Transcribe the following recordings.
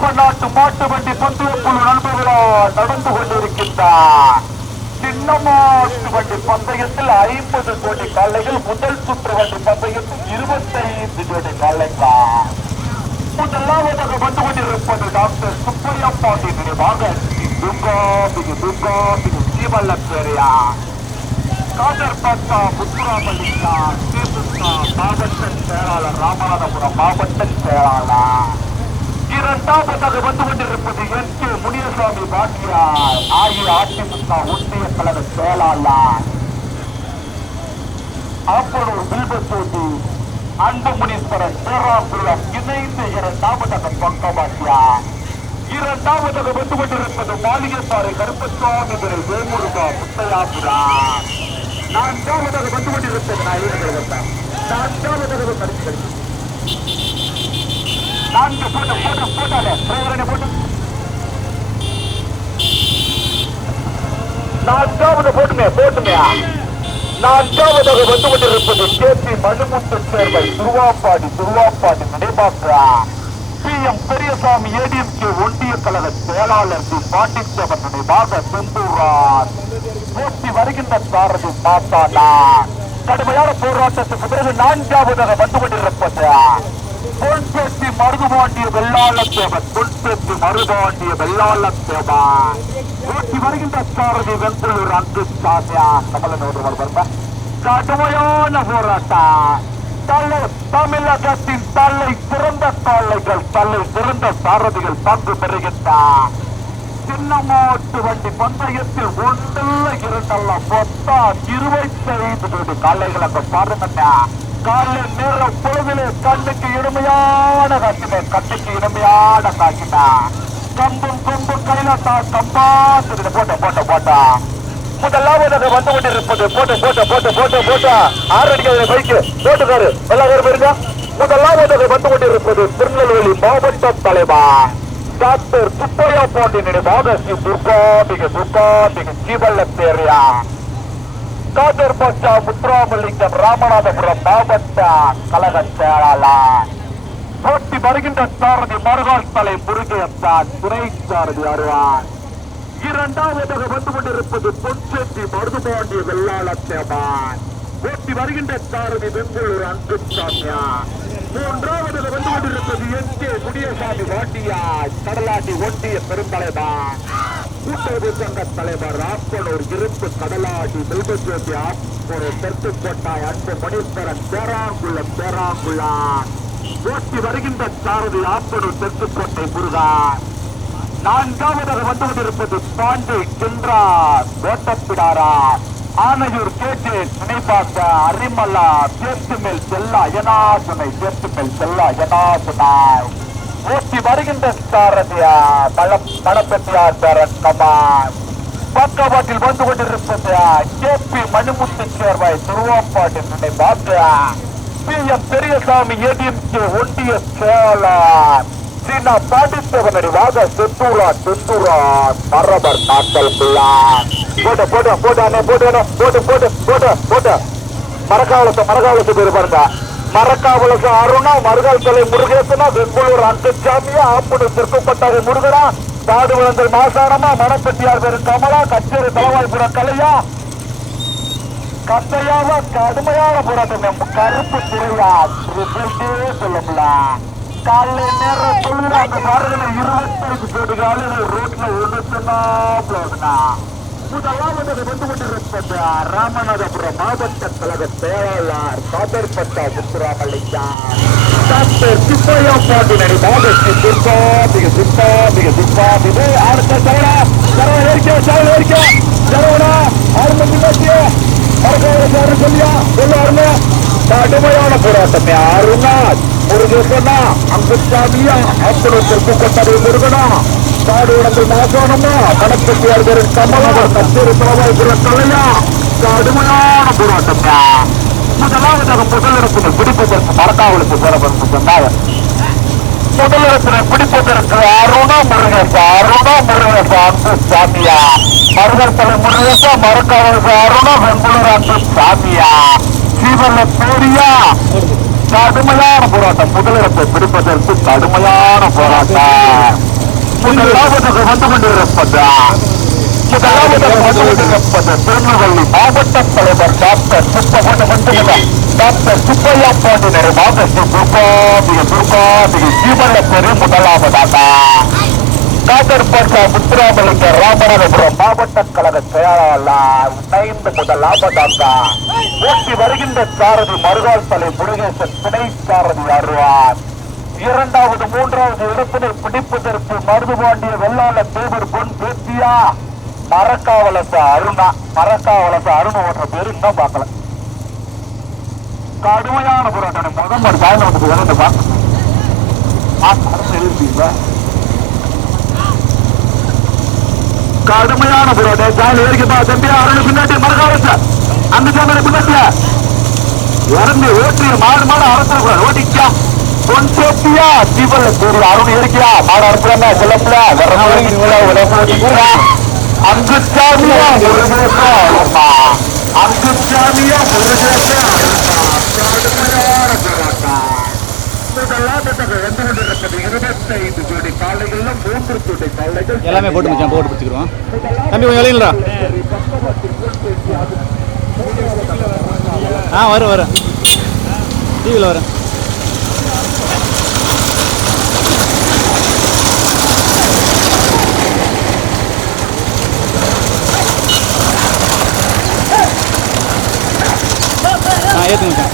செப்பநாட்டு மாட்டு வண்டி பந்தயக்குழு நண்பர்களா நடந்து கொண்டிருக்கின்றார் சின்ன மாட்டு வண்டி பந்தயத்தில் ஐம்பது கோடி காலைகள் முதல் சுற்று வண்டி பந்தயத்தில் இருபத்தைந்து கோடி காலைகளா முதலாவதாக வந்து கொண்டிருப்பது டாக்டர் சுப்பையா பாண்டி நினைவாக துர்கா பிகு துர்கா பிகு சீமல்ல பெரியா காதர் பத்தா முத்துராமலிங்கா சீமுகா மாவட்ட செயலாளர் ராமநாதபுரம் மாவட்ட செயலாளர் இரண்டாவதாக வந்து கொண்டிருப்பது என் கே முனியசாமி பாட்டியார் அஇஅதிமுக ஒன்றிய கழக செயலாளர் அப்பனூர் வில்பத்தோட்டி அன்புமுனீஸ்வரன் பேராசிரியர் இணைந்து இரண்டாவதாக பக்கமாட்டியார் இரண்டாவதாக வந்து கொண்டிருப்பது மாளிகைப்பாறை கருப்பசாமி திரு வேமுருகா முத்தையாபுரா நான்காவதாக வந்து கொண்டிருப்பது நான் நான்காவதாக கருத்து நான்கு போட்டு போட்டு போட்டாலே டிரைவரனை போட்டு நான்காவது போட்டுமே போட்டுமையா நான்காவதாக வந்து கொண்டிருப்பது கே பி மணிமுத்து சேர்வை துருவாப்பாடி துருவாப்பாடி நினைவாக்கா சி எம் பெரியசாமி ஏடிஎம்கே ஒன்றிய கழக செயலாளர் தி பாண்டிச்சேவன் நினைவாக செந்தூரான் போட்டி வருகின்ற சாரதி மாசானா கடுமையான போராட்டத்துக்கு பிறகு நான்காவதாக வந்து கொண்டிருப்பது பொன்பெட்டி மருதுபாண்டிய வெள்ளாளத்தேவன் பொன்பெட்டி மருதுபாண்டிய வெள்ளாளத்தேவன் ஊட்டி வருகின்ற சாரதி வெந்தலூர் அன்பு சாமியா கமலன் ஒருவர் வருவ கடுமையான போராட்டம் தலை தமிழகத்தின் தலை சிறந்த காலைகள் தலை சிறந்த சாரதிகள் பங்கு பெறுகின்றார் சின்னமாட்டு வண்டி பந்தயத்தில் ஒன்றில் இரண்டல்ல மொத்தம் இருபத்தி ஐந்து கோடி காலைகளை பாருங்கண்ணா காலை நேர பொழுதிலே கண்ணுக்கு இடுமையான காட்சிமே கண்ணுக்கு இடுமையான காட்சிமே கம்பும் கொம்பு கைலாத்தா கம்பா போட்ட போட்ட போட்டா போட்டா ஆறு வந்து திருநெல்வேலி மாவட்ட தலைவா டாக்டர் சுப்பையா காதர்பச்சா முத்துராமலிங்கம் ராமநாதபுரம் மாவட்ட கழக செயலாளர் போட்டி வருகின்ற சாரதி மருகால் தலை முருகையத்தான் துணை சாரதி வருவார் இரண்டாவதாக வந்து கொண்டிருப்பது பொன்செட்டி மருதுபாண்டிய வெள்ளாளத்தேவான் ஓட்டி வருகின்ற தாரதி வெங்குளூர் அன்பு சாமியா மூன்றாவதுல வந்து கொண்டிருப்பது எங்கே கே குடியசாமி வாட்டியா கடலாட்டி ஒட்டிய பெருந்தலைவா கூட்டுறவு சங்க தலைவர் ஒரு இருப்பு கடலாடி செல்வஜோதி ஒரு தெற்கு கோட்டாய் அன்பு மணீஸ்வரன் பேராங்குள்ள பேராங்குள்ளா ஓட்டி வருகின்ற சாரதி ஆப்பனூர் தெற்கு கோட்டை முருகா நான்காவதாக வந்து கொண்டிருப்பது பாண்டி சென்றார் வேட்டப்பிடாரா ஆனையூர் கேட்டு துணை பார்த்த அரிமல்லா சேர்த்து மேல் செல்ல அயனா சுனை சேர்த்து மேல் செல்லா அயனா சுனாய் ஓட்டி வருகின்ற சாரதியா பழம் பணப்பெட்டியார் சரக்கமான் பக்கவாட்டில் வந்து கொண்டிருப்பதா கே பி மணிமுத்து சேர்வாய் துருவாப்பாட்டு நினை பார்த்தா பி எம் பெரியசாமி ஏடிஎம்கே ஒன்றிய செயலாளர் சின்ன படித்தவனடி வாக செத்துரா செத்துரா பரபர் தாக்கல் பிள்ளா போட்டு போட்டு போட அண்ணே போட்டு போட்டு போட்டு போட்டு போட்டு மரக்காவலத்தை மரக்காவலத்தை பேர் பாருங்க மரக்காவலுக்கு அருணா மருகால் தொலை முருகேசனா வெங்குளூர் அங்குச்சாமியா ஆம்புடு திருக்குப்பட்டாரை முருகனா காடு விழுந்தல் மாசானமா மணப்பட்டியார் பேரு கமலா கச்சேரி தலவாய்புர கலையா கந்தையாவா கடுமையான போராட்டம் கருப்பு திருவிழா சொல்ல முடியல காலையில நேரம் சொல்லுற அந்த பாருங்க இருபத்தஞ்சு கோடி காலையில ரோட்ல ஒண்ணுன்னா போகுதுண்ணா முதலாவது வந்து கொண்டிருப்பது ராமநாதபுரம் மாவட்ட கழக செயலாளர் காதர்பட்டா முத்துராமலையா டாக்டர் சுப்பையா பாண்டி நடி மாதத்தி துர்கா மிக துர்கா மிக துர்கா மிக அடுத்த சரவணா சரவண ஏறிக்க போராட்டமே அருணா முருகேசனா அங்குசாமியா அப்புறத்திற்கு கொட்டரை முருகனா காடு இடங்கள் மாசோனமா கணக்கட்டியார்களின் கமலவர் கச்சேரி தோவாய்புரம் தலையா கடுமையான போராட்டம்டா முதலாவதாக முதலிடத்தினை பிடிப்பதற்கு மரக்காவலுக்கு போறவருக்கு சொன்னார் முதலிடத்தினை பிடிப்பதற்கு அருணா முருகேசா அருணா முருகேசா அன்பு சாமியா மருகர் தலை முருகேசா மரக்காவலுக்கு அருணா வெங்குளர் அன்பு சாமியா ஜீவன பேரியா கடுமையான போராட்டம் முதலிடத்தை பிடிப்பதற்கு கடுமையான போராட்டம் முதலாவதாக வந்து கொண்டிருப்பது முதலாவதாக வந்து கொண்டிருப்பது திருநெல்வேலி மாவட்ட தலைவர் டாக்டர் சுப்பகோட்ட மட்டுமல்ல டாக்டர் சுப்பையா பாண்டியனரை மாவட்ட துர்காதிக துர்காதிக ஜீவன பெரு முதலாவதாக காதர்பட்ட முத்துராமலிங்க ராமநாதபுரம் மாவட்ட கழக செயலாளர் இணைந்து முதல் ஆபதாக்கா ஊட்டி வருகின்ற சாரதி மருகால் தலை முருகேசன் துணை சாரதி அருவார் இரண்டாவது மூன்றாவது இடத்தினை பிடிப்பதற்கு மருதுபாண்டிய வெள்ளாள தேவர் பொன் பேத்தியா மரக்காவலச அருணா மரக்காவலச அருணா என்ற பேரு இன்னும் பார்க்கல கடுமையான போராட்டம் முதல் ஒரு சாயந்தரத்துக்கு எழுந்துப்பா எழுதிப்பா கடுமையான புரோட்டே காயில் ஏறிக்கப்பா தம்பி அருள் பின்னாடி மறக்காவச்ச அந்த சாமியை பின்னாடியா இறந்து ஓட்டிய மாடு மாடு அறுத்துடக்கூடாது ஓட்டிச்சா பொன் சேப்பியா தீபல் கூறு அருண் இருக்கியா மாடு அறுத்துறாங்க செல்லப்பில வர அங்கு சாமியா ஒரு அங்கு சாமியா ஒரு கடுமையான புரோட்டா இந்த கல்லாட்டத்தை எந்த இருபத்தைந்து ஜோடி மூன்று ஜோடி எல்லாமே போட்டு வச்சா போட்டு பிடிச்சிக்கிறோம் தம்பி கொஞ்சம் விளையலா ஆ வர வர டிவியில் வர ஆ ஏற்றுங்க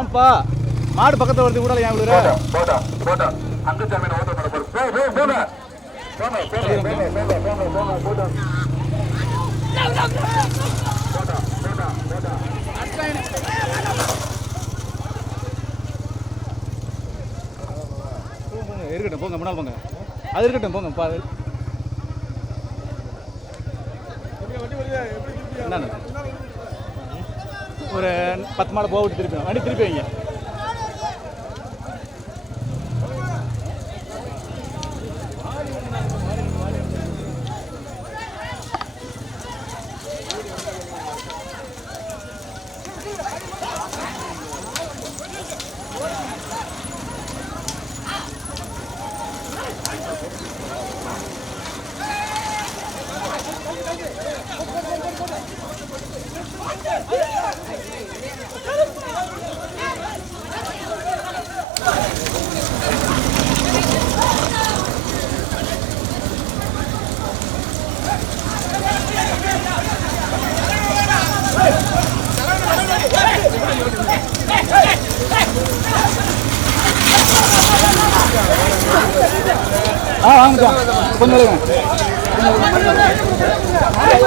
ஏன்பா மாடு பக்கத்துல வருது கூட ஏன் விழுற போடா போடா அங்க ஜாமீன் ஓட்ட பண்ண போற போ போ போ இருக்கட்டும் போங்க முன்னால் போங்க அது இருக்கட்டும் போங்க பாரு என்ன ஒரு பத்து மாடை போக விட்டு திருப்பி வண்டி திருப்பி வைங்க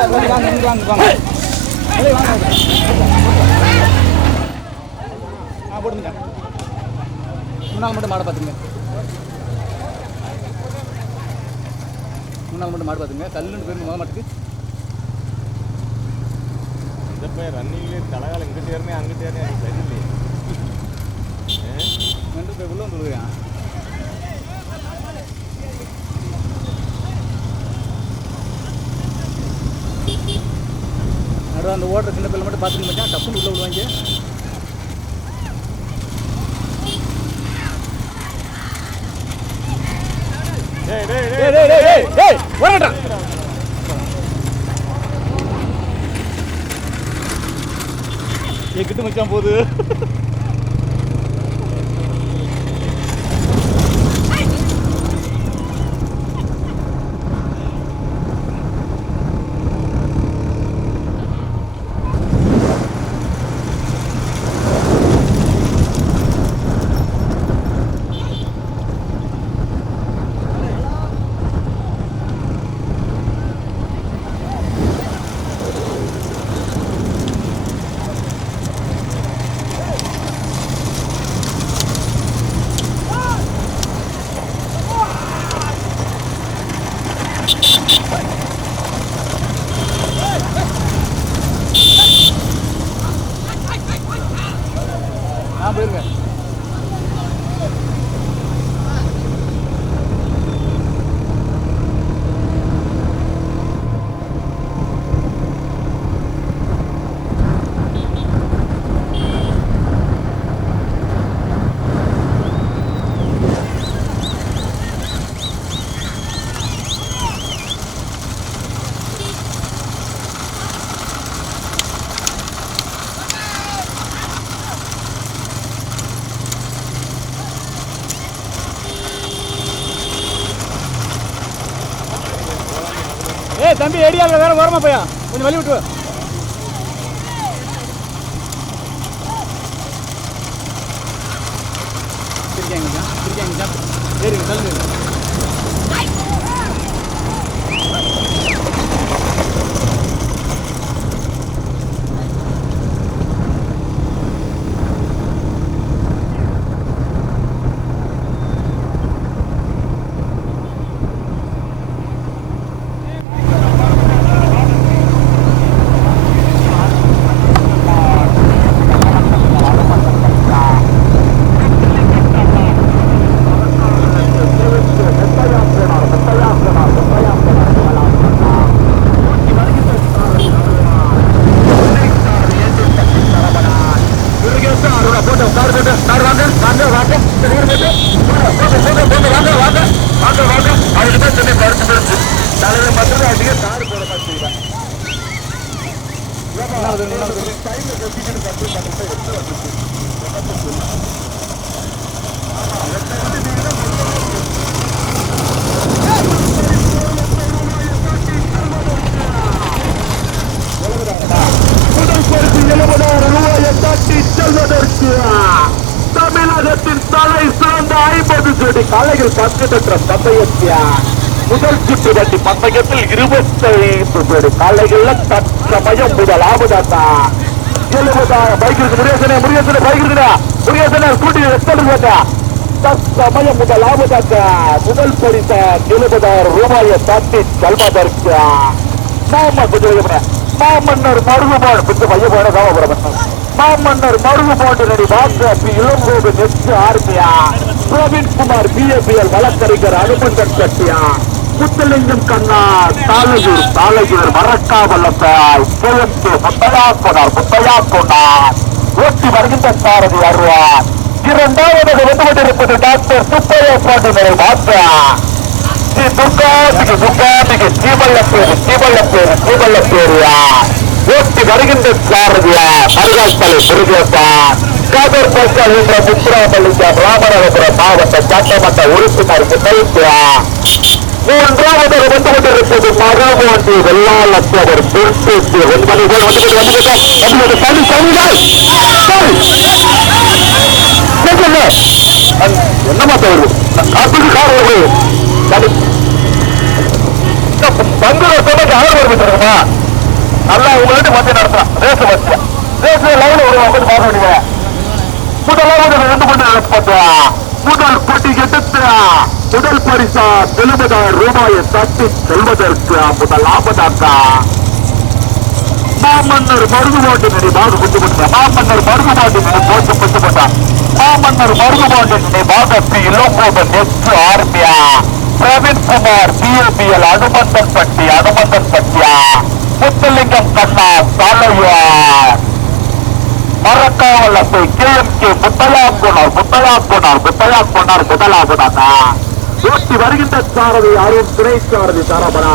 ஆ போடுங்க முன்னால் மட்டும் மாடை பார்த்துங்க முன்னால் மட்டும் மாடு பார்த்துங்க கல்லுன்னு பேர் முதல் மாட்டுக்கு இந்த போய் ரன்னிங்லேயே தலைகாலம் இங்கிட்டே ஏறினே அங்கிட்டே ஏறினே எனக்கு சரியில்லையே ரெண்டு போய் உள்ள வந்து நடுவில் அந்த ஓடுற சின்ன பிள்ளை மட்டும் பார்த்துட்டு மாட்டேன் டப்புன்னு உள்ள விடுவாங்க எங்கிட்டு மச்சான் போகுது ஏ தம்பி ஏரியாவில் வேற ஓரமா பையா கொஞ்சம் வழி விட்டு சரிங்க சரிங்க சரிங்க தள்ளு முதல் சுற்று வண்டி பந்தயத்தில் இருபத்தைந்து பேர் காலைகள்ல தற்சமயம் முதலாவதாத்தா எழுபதாயிரம் பைக் இருக்கு முருகேசனே முருகேசனே பைக் இருக்குடா முருகேசனே ஸ்கூட்டி எடுத்துருக்கா தற்சமயம் முதலாவதாத்தா முதல் பரிச எழுபதாயிரம் ரூபாயை தாட்டி செல்வாதற்கு மாமா கொஞ்சம் மாமன்னர் மருகுமான கொஞ்சம் மையமான காமபுரம் மாமன்னர் மருது போட்டு நடி பாபி இளங்கோடு நெச்சு ஆர்மியா பிரவீன்குமார் பிஏபிஎல் வழக்கறிஞர் அனுமந்தன் சட்டியா முத்துலிங்கம் கண்ணா தாலையூர் தாலையூர் மறக்காவல்லத்தால் கோயம்பு முத்தையா போனார் முத்தையா போனார் ஓட்டி வருகின்ற சாரதி வருவார் இரண்டாவது வந்து கொண்டிருப்பது டாக்டர் சுப்பையா பாண்டி நிலை மாற்றா ஸ்ரீ துர்காபிக்கு துர்காபிக்கு ஸ்ரீமல்ல பேரு ஸ்ரீமல்ல பேரு ஸ்ரீமல்ல பேருயா ஓட்டி வருகின்ற சாரதியா மருகாஸ்தலை முருகப்பா காதர் பஸ்கள் என்ற முத்துராமல்லிங்க ராமநாதபுரம் மாவட்ட சட்டமன்ற உறுப்பினர் செலுத்தியா மூன்றாவது வந்து கொண்டிருப்பது மகாமோட்டி வெள்ளாளத்தவர் பெருப்பேசி ஒன்பது கோல் வந்து கொண்டு வந்து நம்மளது தனி தனிகள் என்னமா தவறு அப்படி காரணம் பங்கு ஆறு வருமா நல்லா உங்களுக்கு வந்து நடத்தலாம் ரேஸ் வச்சு ரேஸ் லெவலில் ஒரு வந்து பார்க்க வேண்டிய முதல்ல ரெண்டு மணி ரேஸ் பண்ணுவா முதல் போட்டி எடுத்து முதல் பரிசா எழுபதாயிரம் ரூபாயை தட்டி செல்வதற்கு முதல் லாபதாக்கா மாமன்னர் மருதுபாட்டு குத்து குட்டுப்பட்டார் மாமன்னர் மருதுபாட்டு நினைவு குட்டுப்பட்டார் மாமன்னர் மருதுபாட்டு நினைவாக பி இளங்கோபன் நெக்ஸ்ட் ஆர்மியா பிரவீன் குமார் பிஏபிஎல் அனுமந்தன் பட்டி அனுமந்தன் பட்டியா முத்துலிங்கம் கண்ணா சாலையார் மரக்காவலத்தை கேஎம்கே புத்தலாம் போனார் புத்தலாம் போனார் புத்தலாம் போனார் புத்தலாம் போனாங்க ஊட்டி வருகின்ற சாரதி அருண் துணை சாரதி தரபரா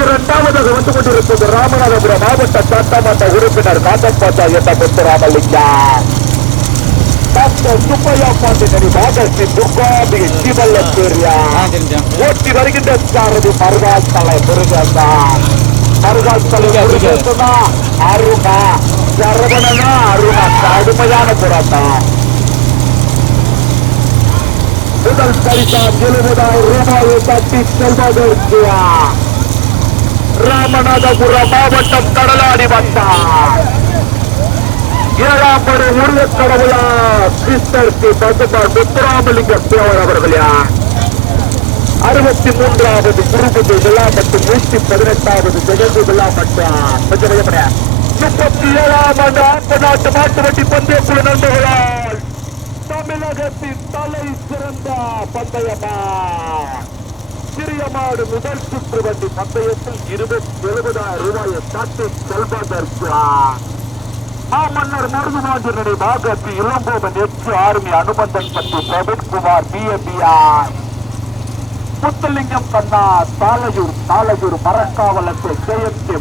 இரண்டாவதாக வந்து கொண்டிருப்பது ராமநாதபுரம் மாவட்ட சட்டமன்ற உறுப்பினர் காட்டப்பாத்தா என்ற முத்துராமலிங்கம் ஓட்டி வருகின்ற சாரதி மருதாசலை முருகன் அருமா சரவணனா அருமா கடுமையான போராட்டம் முதல் பரிசா எழுபதாயிரம் ரூபாயை தட்டி செல்வதற்கு ராமநாதபுரம் மாவட்டம் கடலாடி வட்டார் ஏழாம் படி உருவக்கடவுளா கிறிஸ்தர்க்கு பசுபார் முத்துராமலிங்க தேவர் அவர்களையா அறுபத்தி மூன்றாவது குறுபது விழா மற்றும் நூற்றி பதினெட்டாவது திகழ்வு விழா மற்றும் முப்பத்தி ஏழாம் ஆண்டு ஆப்ப நாட்டு மாட்டு வட்டி பந்தய குழு நண்பர்களால் தமிழகத்தின் தலை சிறந்த பந்தயமா சிறியமாடு முதல் சுற்று வண்டி பந்தயத்தில் இருபத்தி எழுபதாயிரம் ரூபாயை காட்டி செல்வதற்கு மாமன்னர் மருதுமாஞ்சனுடைய பாகத்தில் இளம்போவன் எட்டு ஆர்மி அனுமந்தன் பற்றி Pravin Kumar P M P R Puthalingam Kanna தாலையூர் தாலையூர் மரக்காவலத்தை கே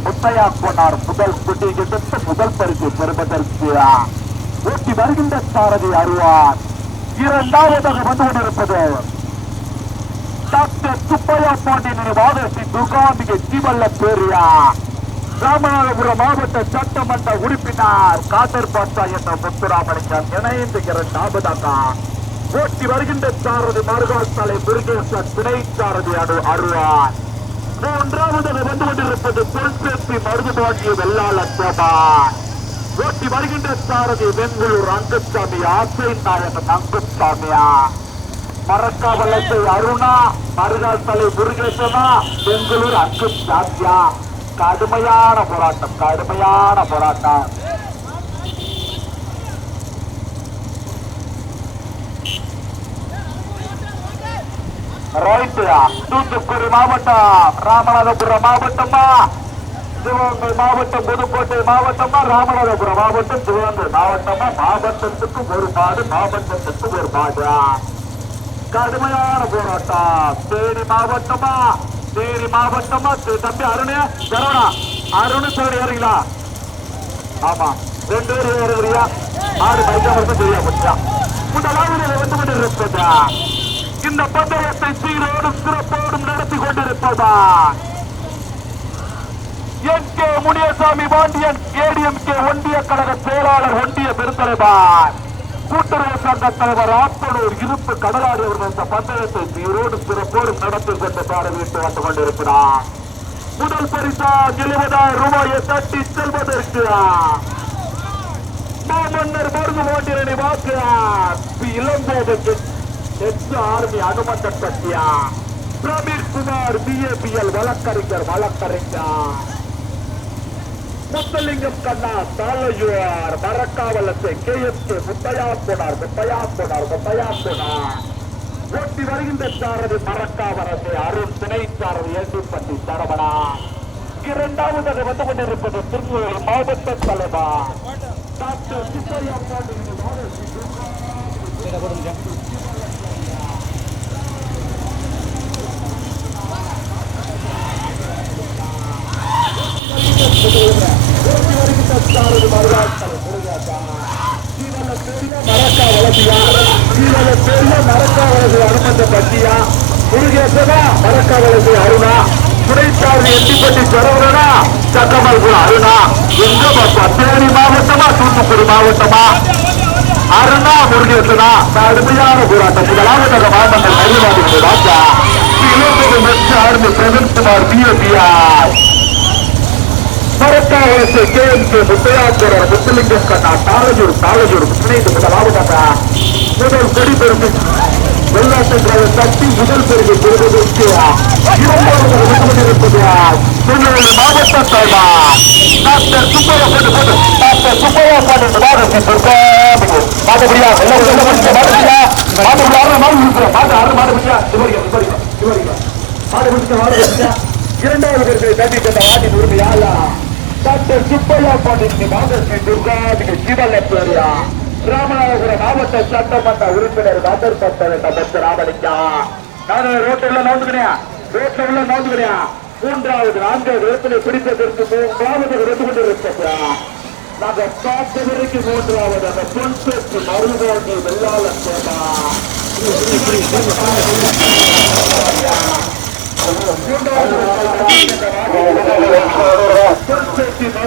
முத்தையா போனார் முதல் குட்டியிலிருந்து முதல் பரிசு பெறுவதற்கு ஊட்டி வருகின்ற சாரதி அருவார் இரண்டாவதாக வந்து கொண்டிருப்பது டாக்டர் சுப்பையா பாண்டி நினைவாக துகாமிக ஜீவல்ல பேரியா ராமநாதபுரம் மாவட்ட சட்டமன்ற உறுப்பினர் காதர் பாட்டா என்ற முத்துராமலிங்கம் இணைந்து இரண்டாவதாக போட்டி வருகின்ற சாரதி மருகாசாலை முருகேசன் துணை சாரதி அணு அருவார் மூன்றாவது வந்து கொண்டிருப்பது பொருட்பேற்பி மருந்து வாங்கிய வெள்ளாள சோபார் போட்டி வருகின்ற சாரதி வெங்கலூர் அங்குசாமி ஆசை நாயகன் அங்குசாமியா மரக்காவலத்தை அருணா மருகாசாலை முருகேசனா பெங்களூர் அங்குசாமியா கடுமையான போராட்டம் கடுமையான போராட்டம் ரைட்டுயா தூத்துக்குடி மாவட்டம் ராமநாதபுரம் மாவட்டமா சிவகங்கை மாவட்டம் புதுக்கோட்டை மாவட்டமா ராமநாதபுரம் மாவட்டம் சிவகங்கை மாவட்டமா மாவட்டத்துக்கு ஒரு பாடு மாவட்டத்துக்கு ஒரு பாடு கடுமையான போராட்டம் தேனி மாவட்டமா தேனி மாவட்டமா தம்பி அருணு சரவணா அருணு சரவணி ஏறீங்களா ஆமா ரெண்டு பேரும் ஏறுகிறியா ஆறு பைக்கா மட்டும் தெரியா போச்சா முன்னாள் வந்து கொண்டு இருப்பதா இந்த பந்தயத்தை சீரோடும் சிறப்போடும் நடத்தி கொண்டிருப்பதான் N K Muniyasamy Pandian ADMK ஒன்றிய கழக செயலாளர் ஒன்றிய பெருந்தலைவர் கூட்டுறவு சங்க தலைவர் ஆத்தனூர் இருப்பு கடலாடி அவர்கள் இந்த பந்தயத்தை சீரோடு சிறப்போடும் நடத்தி கொண்டு பாட வீட்டு வந்து கொண்டிருக்கிறார் முதல் பரிசா எழுபதாயிரம் ரூபாயை தட்டி செல்வதற்கு மாமன்னர் மருந்து மாட்டினை வாக்குகிறார் இளங்கோவுக்கு ex army Hanumantha Sathya Praveen Kumar B A B L வழக்கறிஞர் வழக்கறிஞர் முத்தலிங்கம் கண்ணா சாலையூர் மரக்காவலத்தை கே எஸ் கே முத்தையா போனார் முத்தையா போனார் முத்தையா போனார் ஓட்டி வருகின்ற சாரதி மரக்காவரசை அருண் துணை சாரதி ஏட்டுப்பட்டி சரவணா இரண்டாவதாக வந்து கொண்டிருப்பது திருநெல்வேலி மாவட்ட தலைவர் டாக்டர் சுப்பையா பாண்டியன் மரக்காவலத்தை அருணா துணைச்சார்பு எட்டிப்பட்டி சரவணனா சட்டமல்புர அருணா எங்க பாப்பா தேனி மாவட்டமா தூத்துக்குடி மாவட்டமா அருணா முருகேசனா கடுமையான போராட்டம் முதலாவது அந்த மாவட்டங்கள் கையில் ஆடுகிறது ராஜா இளம்பது மெச்சு ஆடுந்து பிரதன் குமார் பிஏபிஆர் மரத்தாவளத்தை கேஎம்கே முத்தையாக்குறர் முத்துலிங்கம் கண்ணா தாளஜூர் தாளஜூர் இணைந்து முதலாவதாக முதல் கொடி பெருமை வெள்ளாட்டுகளை தட்டி முதல் பெருமை பெறுவதற்கு திருநெல்வேலி மாவட்ட தலைவா டாக்டர் சுப்பையா போட்டு போட்டு டாக்டர் சுப்பையா பாட்டு மாதத்தி மாதபடியா எல்லாரும் மாதபடியா மாதபடி ஆறு மாதம் இருக்கிறோம் மாத ஆறு மாதபடியா சிவரிக்கா சிவரிக்கா சிவரிக்கா மாதபடியா மாதபடியா இரண்டாவது பேருக்கு தட்டி தந்த வாட்டி உரிமையா ಡಾಕ್ಟರ್ ಸುಬ್ಬಯ್ಯ ಪಾಟೀಲ್ ನಿವಾಸಿ ದುರ್ಗಾದಿಗೆ ಜೀವನಪ್ಪ ರಾಮನಗರ மாவட்ட சட்டமன்ற உறுப்பினர் டாக்டர் பத்தர் சபஸ்தர் ஆவலிக்கா நான் ரோட்டில் உள்ள நோண்டுக்கிறேன் ரோட்டில் உள்ள நோண்டுக்கிறேன் மூன்றாவது நான்காவது இடத்துல பிடித்ததற்கு மூன்றாவது இருந்து கொண்டிருக்கிறேன் நாங்கள் பார்த்த வரைக்கும் மூன்றாவது அந்த பொன்செட்டு மருந்தோட்டி வெள்ளாள சேனா Thank you.